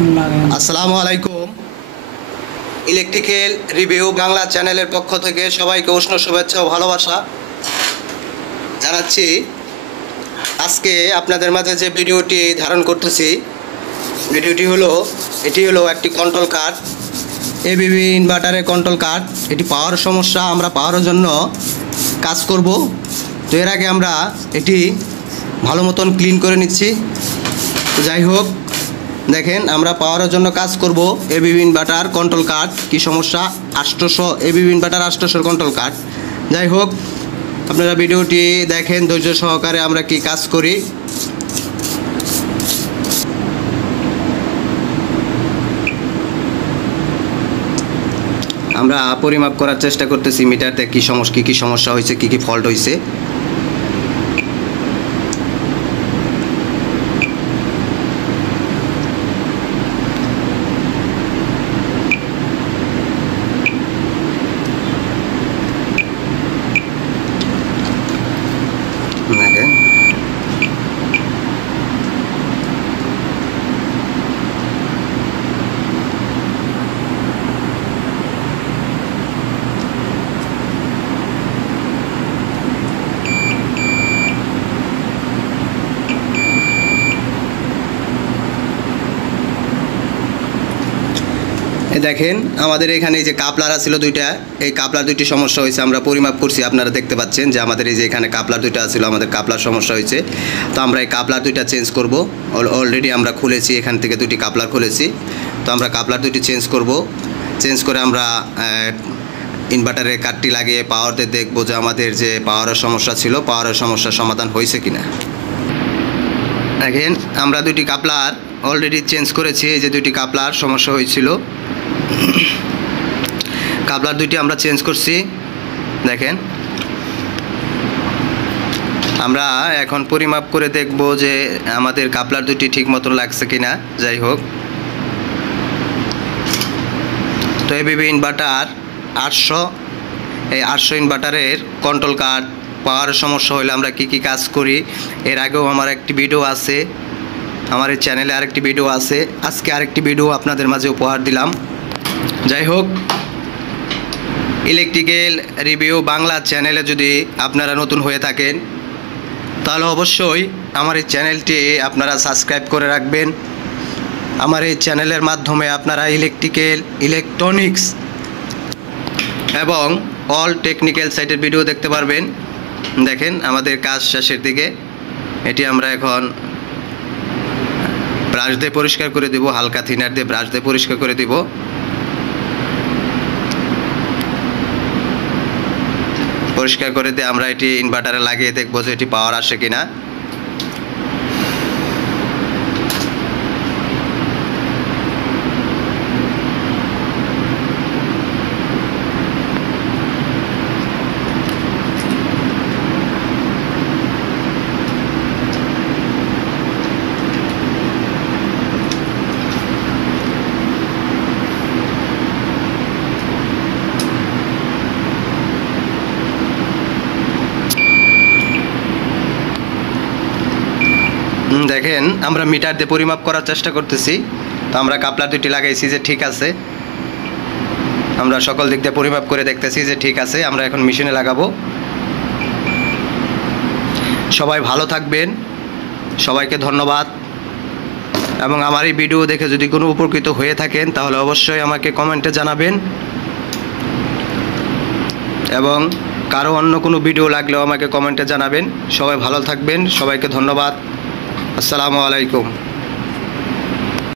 আসসালামু আলাইকুম। Electrical review Bangla চ্যানেলের পক্ষ থেকে সবাইকে উষ্ণ শুভেচ্ছা ও ভালোবাসা জানাচ্ছি। আজকে আপনাদের মাঝে যে ভিডিওটি ধারণ করতেছি, এটি হলো একটি কন্ট্রোল কার্ড, এবিবি ইনভার্টারের কন্ট্রোল কার্ড। এটি পাওয়ার সমস্যা, আমরা পাওয়ারের জন্য কাজ করব। তো এর আগে আমরা এটি ভালো মতন ক্লিন করে নিচ্ছি। তো যাই হোক, দেখেন আমরা পাওয়ারের জন্য কাজ করব। এবিবি ইনভার্টার কন্ট্রোল কার্ড, কি সমস্যা? 800 এবিবি ইনভার্টার 800 কন্ট্রোল কার্ড। যাই হোক, আপনারা ভিডিওটি দেখেন ধৈর্য সহকারে আমরা কি কাজ করি। আমরা পরিমাপ করার চেষ্টা করতেছি মিটারতে কি সমস্যা হয়েছে, কি ফল্ট হয়েছে। দেখেন দেখেন আমাদের এখানে যে কাপলার ছিল দুইটা, এই কাপলার দুইটি সমস্যা হয়েছে। আমরা পরিমাপ করছি, আপনারা দেখতে পাচ্ছেন যে আমাদের এই যে এখানে কাপলার দুইটা ছিল, আমাদের কাপলার সমস্যা হয়েছে। তো আমরা এই কাপলার দুইটা চেঞ্জ করব। অলরেডি আমরা খুলেছি, এখান থেকে দুটি কাপলার খুলেছি। তো আমরা কাপলার দুইটি চেঞ্জ করব। চেঞ্জ করে আমরা ইনভার্টারের কার্ডটি লাগিয়ে পাওয়ারতে দেখব যে আমাদের যে পাওয়ারের সমস্যা ছিল, পাওয়ারের সমস্যার সমাধান হয়েছে কিনা। দেখেন আমরা দুটি কাপলার অলরেডি চেঞ্জ করেছি। এই যে দুটি কাপলার সমস্যা হয়েছিল, কাপলার দুইটি আমরা চেঞ্জ করছি। দেখেন আমরা এখন পরিমাপ করে দেখব যে আমাদের কাপলার দুটি ঠিক মতো লাগছে কিনা। যাই হোক, তো এবিবি ইনভার্টার 800, এই 800 ইনভার্টারের কন্ট্রোল কার্ড পাওয়ার সমস্যা হলে আমরা কি কাজ করি, এর আগেও আমার একটি ভিডিও আছে, আমার এই চ্যানেলে আরেকটি ভিডিও আছে। আজকে আরেকটি ভিডিও আপনাদের মাঝে উপহার দিলাম। যাই হোক, ইলেকট্রিক্যাল রিভিউ বাংলা চ্যানেলে যদি আপনারা নতুন হয়ে থাকেন তাহলে অবশ্যই আমার এই চ্যানেলটি আপনারা সাবস্ক্রাইব করে রাখবেন। আমার এই চ্যানেলের মাধ্যমে আপনারা ইলেকট্রিক্যাল, ইলেকট্রনিক্স এবং অল টেকনিক্যাল সাইটের ভিডিও দেখতে পারবেন। দেখেন আমাদের কাজ শেষের দিকে। এটি আমরা এখন ব্রাশ দিয়ে পরিষ্কার করে দিব, হালকা থিনার দিয়ে ব্রাশ দিয়ে পরিষ্কার করে দিব। পরিষ্কার করে দিয়ে আমরা এটি ইনভার্টারে লাগিয়ে দেখব যে এটি পাওয়ার আসে কিনা। দেখেন আমরা মিটার দিয়ে পরিমাপ করার চেষ্টা করতেছি। তো আমরা কাপলার দুটি লাগাইছি যে ঠিক আছে, আমরা সকল দিক দিয়ে পরিমাপ করে দেখতেছি যে ঠিক আছে। আমরা এখন মেশিনে লাগাবো। সবাই ভালো থাকবেন, সবাইকে ধন্যবাদ। এবং আমার এই ভিডিও দেখে যদি কোনো উপকৃত হয়ে থাকেন তাহলে অবশ্যই আমাকে কমেন্টে জানাবেন, এবং কারো অন্য কোনো ভিডিও লাগলেও আমাকে কমেন্টে জানাবেন। সবাই ভালো থাকবেন, সবাইকে ধন্যবাদ। আসসালামু আলাইকুম।